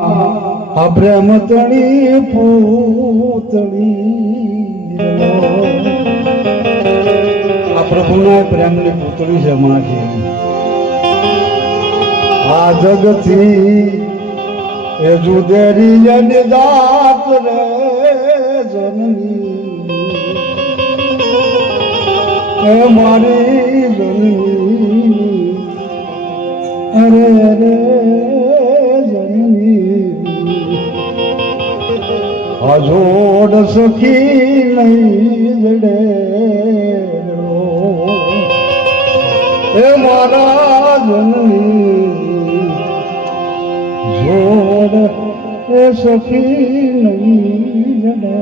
આ પ્રેમ તણી પૂતળી આ પ્રભુના પ્રેમની પૂતળી છે માજી આ જગથી એ જુદેરી અને દાત રે જનની એ મારી જનની અરે અરે અજોડ સખી નહીં જડે એ મારા જનની જોડ એ સખી નહીં જડે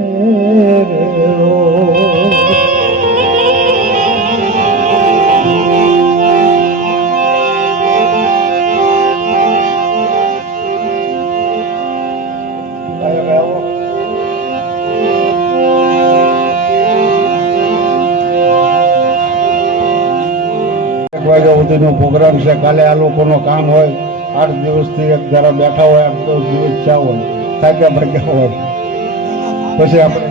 વાગ્યા સુધીનો પ્રોગ્રામ છે. કાલે આ લોકોનો કામ હોય, 8 દિવસથી એક ધારા બેઠા હોય, 8-10 દિવસ ચા હોય, થાક્યા પડ્યા હોય, પછી આપણે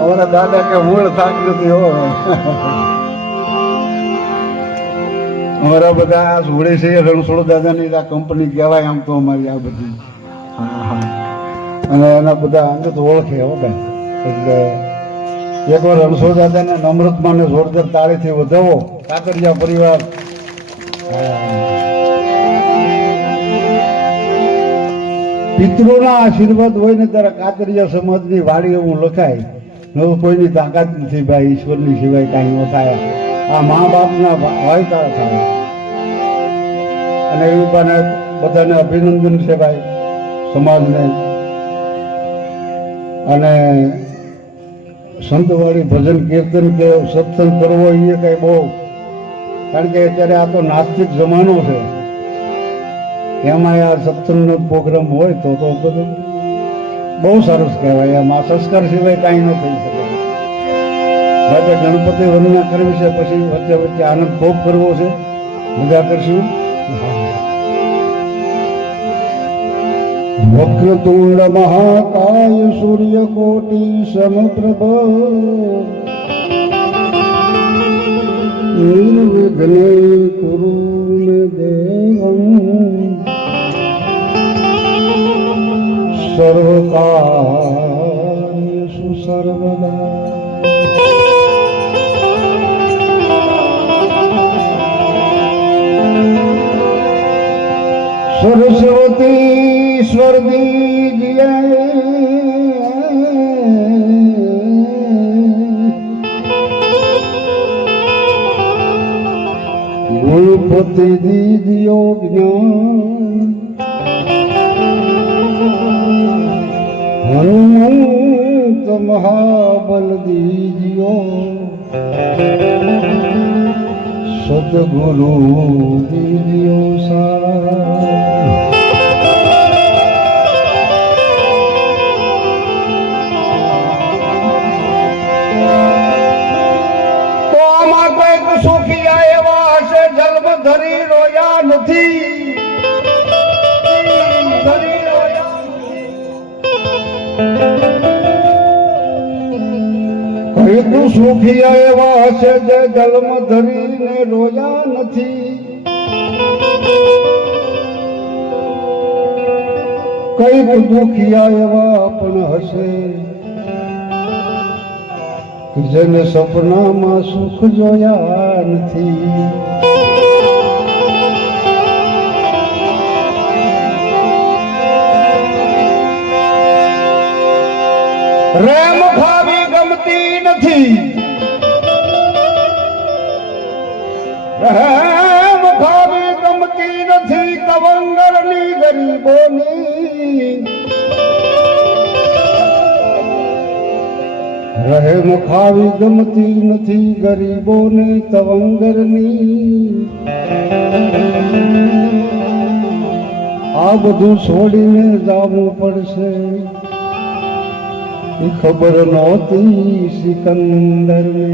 અમારા દાદા કે મૂળ થાક નથી હો. અમારા બધા જોડે છે રણછોડ દાદાની આ કંપની કહેવાય આમ તો અમારી આ બધી. અને એના બધા અંગ તો ઓળખે હો બેન. એટલે એકવાર રણછોડ દાદાને નમ્રતમાને જોરદાર તાળીથી વધાવો. કાતરિયા પરિવાર પિતૃના આશીર્વાદ હોય ને ત્યારે કાતરિયા સમાજની વાડી એવું લખાય. નવું કોઈની તાકાત નથી ભાઈ, ઈશ્વરની સિવાય કાંઈ ન થાય. આ મા બાપના હોય તારા થાય. અને એવી પણ બધાને અભિનંદન છે ભાઈ સમાજને. અને સંતવાળી ભજન કીર્તન કે સત્સંગ કરવો એ કઈ બહુ, કારણ કે અત્યારે આ તો નાસ્તિક જમાનો છે. એમાં આ સત્સંગનો પ્રોગ્રામ હોય તો બધું બહુ સરસ કહેવાય. એમ આ સંસ્કાર સિવાય કાંઈ ન થઈ શકે. માટે ગણપતિ વંદના કરવી છે, પછી વચ્ચે વચ્ચે આનંદ ખૂબ કરવો છે, મજા કરશું. વક્રતુંડ મહાકાય સૂર્યકોટી સમપ્રભ નિર્વિઘ્ને કુરુ મે દેવં સર્વકાર્યેષુ સર્વદા. સરસ્વતી ઈશ્વર દીજીએ ગુરુપતિ દીદીઓ જ્ઞાન હનુમંત મહાબલ દીજીઓ સદગુરુ દીદીઓ સા. સુખિયા એવા હશે જન્મ ધરી રોયા નથી. કઈ સુખિયા એવા હશે જે જન્મ ધરીને રોયા નથી. કઈક દુખિયા એવા પણ હશે જેને સપનામાં સુખ જોયા નથી. રેમ ખાવી ગમતી નથી. રેમ ખાવી ગમતી નથી તવંગરની ગરીબોની. રહેમ ખાવી ગમતી નથી ગરીબોને તવંગરની. આ બધું છોડીને જવું પડશે એ ખબર નહોતી સિકંદરને.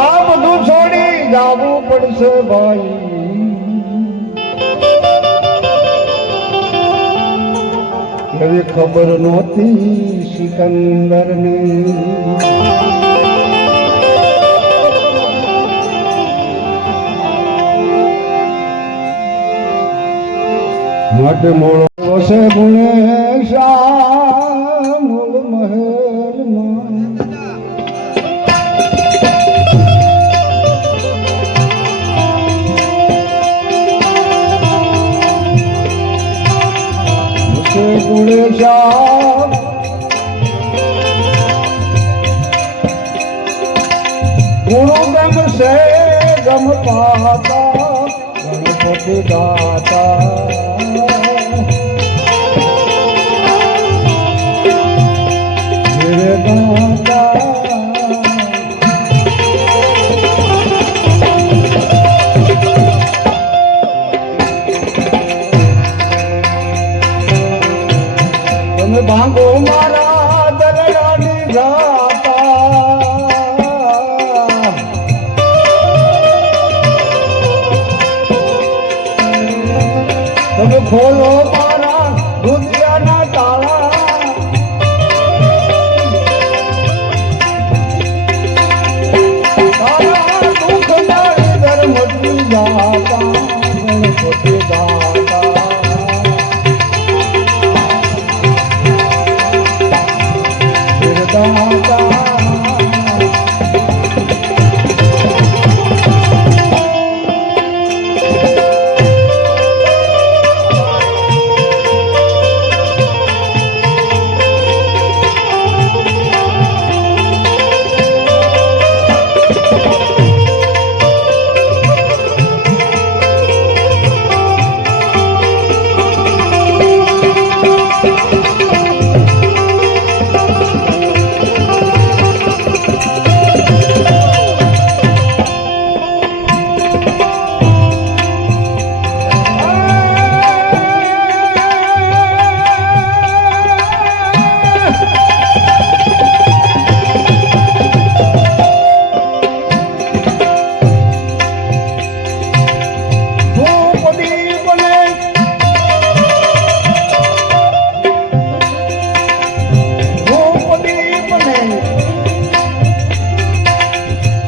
આ બધું છોડી જાવું પડશે ભાઈ. એવી ખબર નહોતી સિકંદરને. માટે મોળો વસે ગુણેશા મૂળ મહેલમાં. વસે ગુણેશા ગુરુ ગમશે ગમ પાતા ગણપતિ દાતા. તમે ભાંગો મારા દરડાની જાતા. તમે ખોલો મારા દુનિયાના તાળા. ગણપતિ દાતા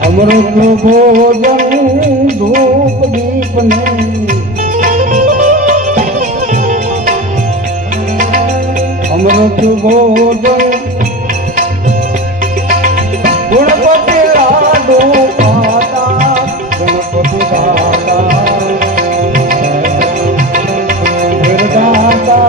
અમૃત ભોજન ધૂપ દીપ ને. અમૃત ભોજન ગણપતિ લાડુ પાતા ગણપતિ દાતા દાતા.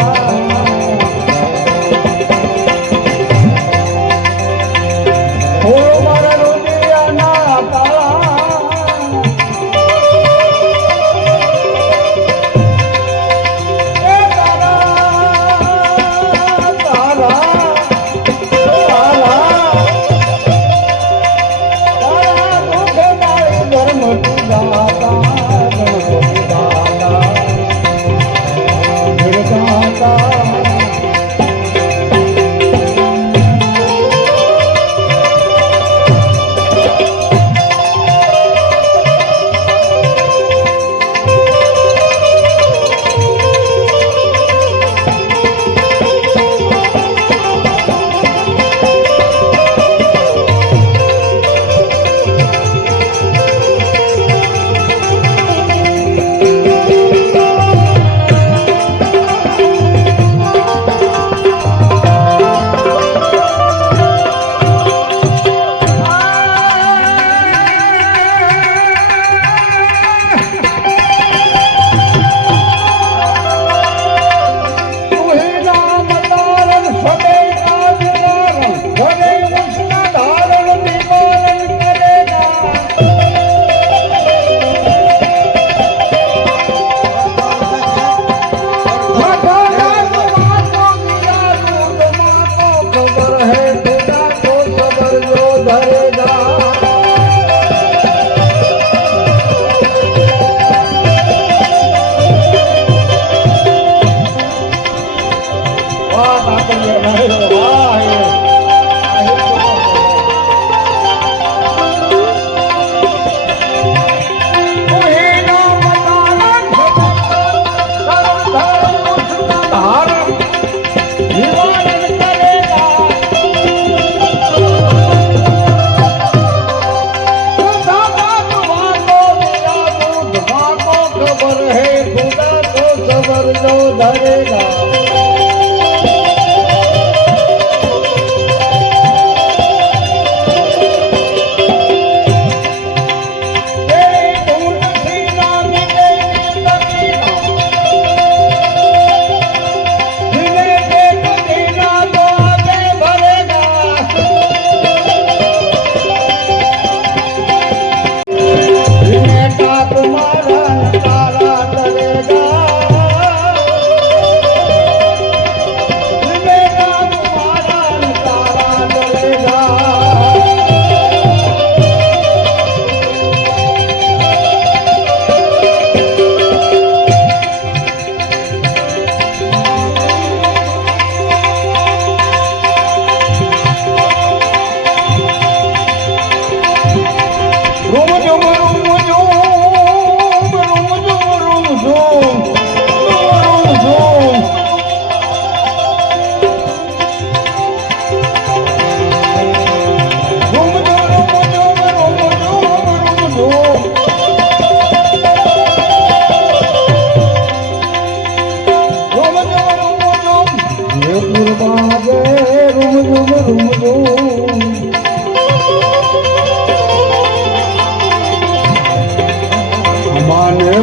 धरेगा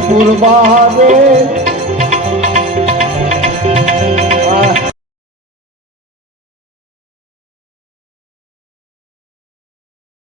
પૂર્વાવે